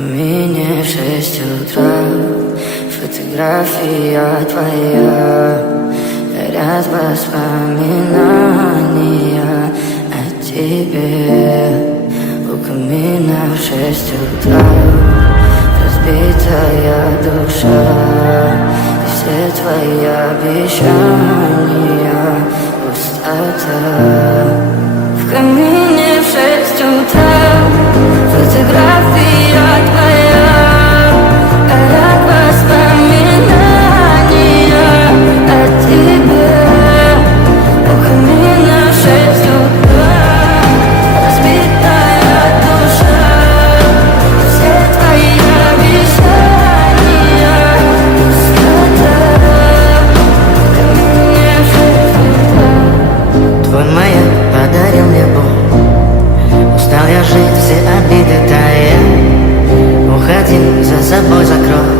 камине в 6 утра. Фотография твоя, горят воспоминания о тебе. У камина в 6 утра разбитая душа, и все твои обещания пустота. В камине в 6 утра фотография твоя, горят воспоминания о тебе. У камина в 6 утра разбитая душа, все твои обещания пустота. В камине в 6 утра. Твой маяк подарил мне боль, устал я жить, все обиды тая. Уходи, за собой закрой.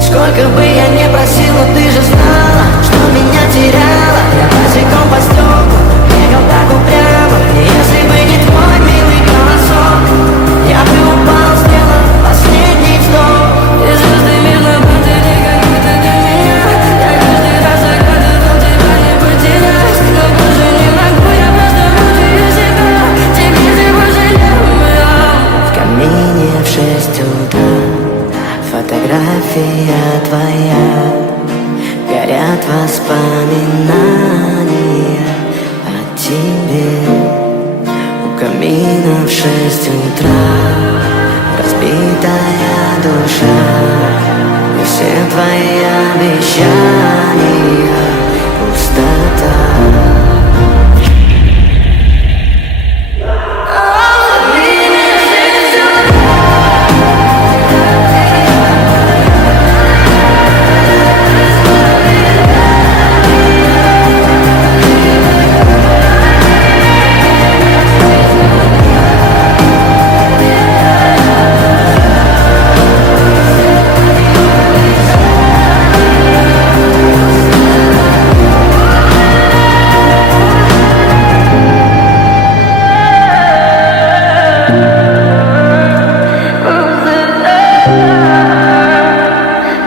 Сколько бы я не просил, но ты же знала, что меня теряла. Я босиком по стеклу бегал так упрямо. И если бы не твой милый голосок, я бы упал, сделал последний вздох. И звезды мир наблюдали, как будто для меня. Я каждый раз загадывал тебя не потерять, но больше не могу, я просто мучаю себя. Теперь ты пожалел меня. В камине в 6 утра фотография твоя, горят воспоминания о тебе. У камина в 6 утра разбитая душа, и все твои обещания пустота.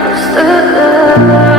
Пустота.